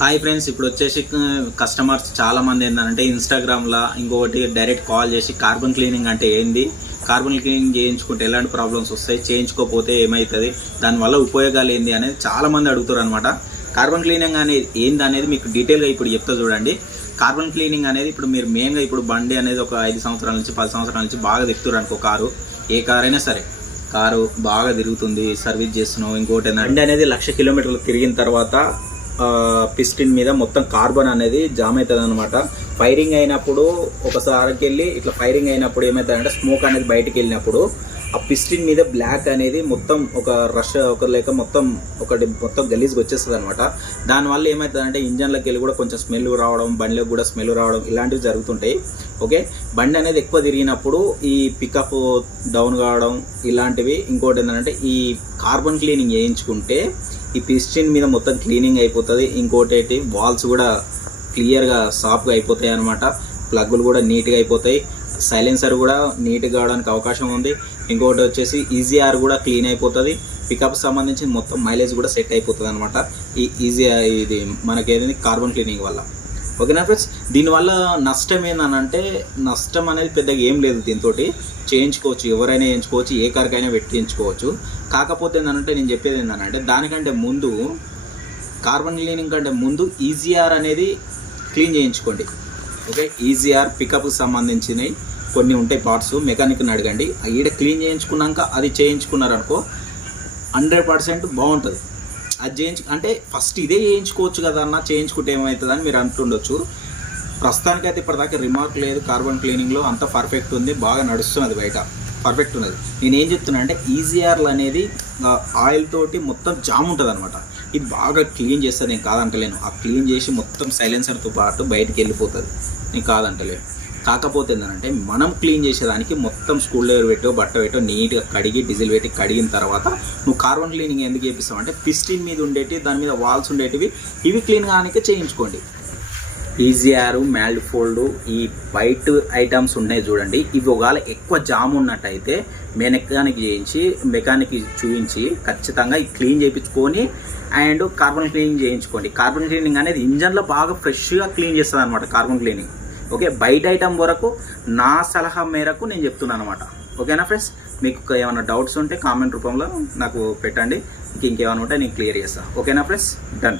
Hi friends ఇప్పుడు వచ్చేసి customers చాలా మంది ఏంటంటే ఇన్స్టాగ్రామ్లో ఇంకొకటి డైరెక్ట్ కాల్ చేసి కార్బన్ క్లీనింగ్ అంటే ఏంది? కార్బన్ క్లీనింగ్ చేయించుకుంటే ఎలాంటి ప్రాబ్లమ్స్ వస్తాయి? చేయించుకోకపోతే ఏమవుతుంది దానివల్ల ఉపయోగాలు ఏంది అనేది చాలా మంది అడుగుతారు అనమాట కార్బన్ క్లీనింగ్ అనేది ఏంది అనేది మీకు డీటెయిల్గా ఇప్పుడు చెప్తా చూడండి. కార్బన్ క్లీనింగ్ అనేది ఇప్పుడు మీరు మెయిన్గా ఇప్పుడు బండి అనేది ఒక ఐదు సంవత్సరాల నుంచి పది సంవత్సరాల నుంచి బాగా తిప్పుతారు అనుకో కారు. ఏ కార్ అయినా సరే. కారు బాగా తిరుగుతుంది సర్వీస్ చేస్తున్నావు. ఇంకోటి ఏంటంటే బండి అనేది లక్ష కిలోమీటర్లు తిరిగిన తర్వాత పిస్టిన్ మీద మొత్తం కార్బన్ అనేది జామ్ అవుతుంది అనమాట ఫైరింగ్ అయినప్పుడు ఒకసారికి వెళ్ళి ఇట్లా ఫైరింగ్ అయినప్పుడు ఏమవుతుందంటే స్మోక్ అనేది బయటికి వెళ్ళినప్పుడు ఆ పిస్టిన్ మీద బ్లాక్ అనేది మొత్తం ఒక రష్ ఒక లేక మొత్తం ఒకటి మొత్తం గలీజ్కి వచ్చేస్తుంది అనమాట దానివల్ల ఏమవుతుందంటే ఇంజన్లకు వెళ్ళి కూడా కొంచెం స్మెల్ రావడం బండిలోకి కూడా స్మెల్ రావడం ఇలాంటివి జరుగుతుంటాయి. ఓకే బండి అనేది ఎక్కువ తిరిగినప్పుడు ఈ పికప్ డౌన్ కావడం ఇలాంటివి. ఇంకోటి ఏంటంటే ఈ కార్బన్ క్లీనింగ్ చేయించుకుంటే ఈ పిస్టిన్ మీద మొత్తం క్లీనింగ్ అయిపోతుంది. ఇంకోటి ఏంటి వాల్స్ కూడా క్లియర్గా సాఫ్ట్గా అయిపోతాయి అనమాట ప్లగ్గులు కూడా నీట్గా అయిపోతాయి. సైలెన్సర్ కూడా నీట్గా కావడానికి అవకాశం ఉంది. ఇంకోటి వచ్చేసి ఈజీఆర్ కూడా క్లీన్ అయిపోతుంది. పికప్ సంబంధించి మొత్తం మైలేజ్ కూడా సెట్ అయిపోతుంది అనమాట ఈ ఈజీ ఇది మనకి ఏదైంది కార్బన్ క్లీనింగ్ వల్ల. ఓకేనా ఫ్రెండ్స్ దీనివల్ల నష్టం ఏందనంటే నష్టం అనేది పెద్దగా ఏం లేదు దీంతో చేయించుకోవచ్చు ఎవరైనా చేయించుకోవచ్చు ఏ కార్కైనా పెట్టించుకోవచ్చు కాకపోతే ఏంటంటే నేను చెప్పేది ఏంటంటే దానికంటే ముందు కార్బన్ క్లీనింగ్ కంటే ముందు ఈజీఆర్ అనేది క్లీన్ చేయించుకోండి. ఓకే ఈజీఆర్ పికప్కి సంబంధించినవి కొన్ని ఉంటాయి పార్ట్స్ మెకానిక్ని అడగండి. ఈడ క్లీన్ చేయించుకున్నాక అది చేయించుకున్నారనుకో హండ్రెడ్ పర్సెంట్ బాగుంటుంది. అది చేయించు అంటే ఫస్ట్ ఇదే చేయించుకోవచ్చు కదా అన్న చేయించుకుంటే ఏమవుతుంది అని మీరు అంటుండొచ్చు. ప్రస్తుతానికైతే ఇప్పటిదాకా రిమార్క్ లేదు కార్బన్ క్లీనింగ్లో అంత పర్ఫెక్ట్ ఉంది బాగా నడుస్తున్నది బయట. పర్ఫెక్ట్ ఉన్నది. నేను ఏం చెప్తున్నా అంటే ఈజీఆర్లు అనేది ఆయిల్ తోటి మొత్తం జామ్ ఉంటుంది అనమాట ఇది బాగా క్లీన్ చేస్తుంది నేను కాదంటలేను. ఆ క్లీన్ చేసి మొత్తం సైలెన్సర్తో పాటు బయటికి వెళ్ళిపోతుంది. నేను కాదంటలేను. కాకపోతే ఏంటంటే మనం క్లీన్ చేసేదానికి మొత్తం స్కూల్ లెవర్ పెట్టో బట్ట పెట్టో నీట్గా కడిగి డీజిల్ పెట్టి కడిగిన తర్వాత నువ్వు కార్బన్ క్లీనింగ్ ఎందుకు చేపిస్తావు అంటే పిస్టిన్ మీద ఉండేటివి దాని మీద వాల్స్ ఉండేటివి ఇవి క్లీన్ కానికే చేయించుకోండి. ఈజీఆర్ మ్యాల్డ్ ఫోల్డ్ ఈ వైట్ ఐటమ్స్ ఉన్నాయి చూడండి. ఇవి ఒకవేళ ఎక్కువ జామ్ ఉన్నట్టయితే మెకానిక్ చేయించి మెకానిక్ చూపించి ఖచ్చితంగా ఈ క్లీన్ చేయించుకొని అండ్ కార్బన్ క్లీనింగ్ చేయించుకోండి. కార్బన్ క్లీనింగ్ అనేది ఇంజన్లో బాగా ఫ్రెష్గా క్లీన్ చేస్తుంది అనమాట కార్బన్ క్లీనింగ్. ఓకే బయట ఐటమ్ వరకు నా సలహా మేరకు నేను చెప్తున్నాను అనమాట ఓకేనా ఫ్రెండ్స్ మీకు ఏమైనా డౌట్స్ ఉంటే కామెంట్ రూపంలో నాకు పెట్టండి. ఇంకేమైనా ఉంటే నేను క్లియర్ చేస్తాను ఓకేనా ఫ్రెండ్స్ డన్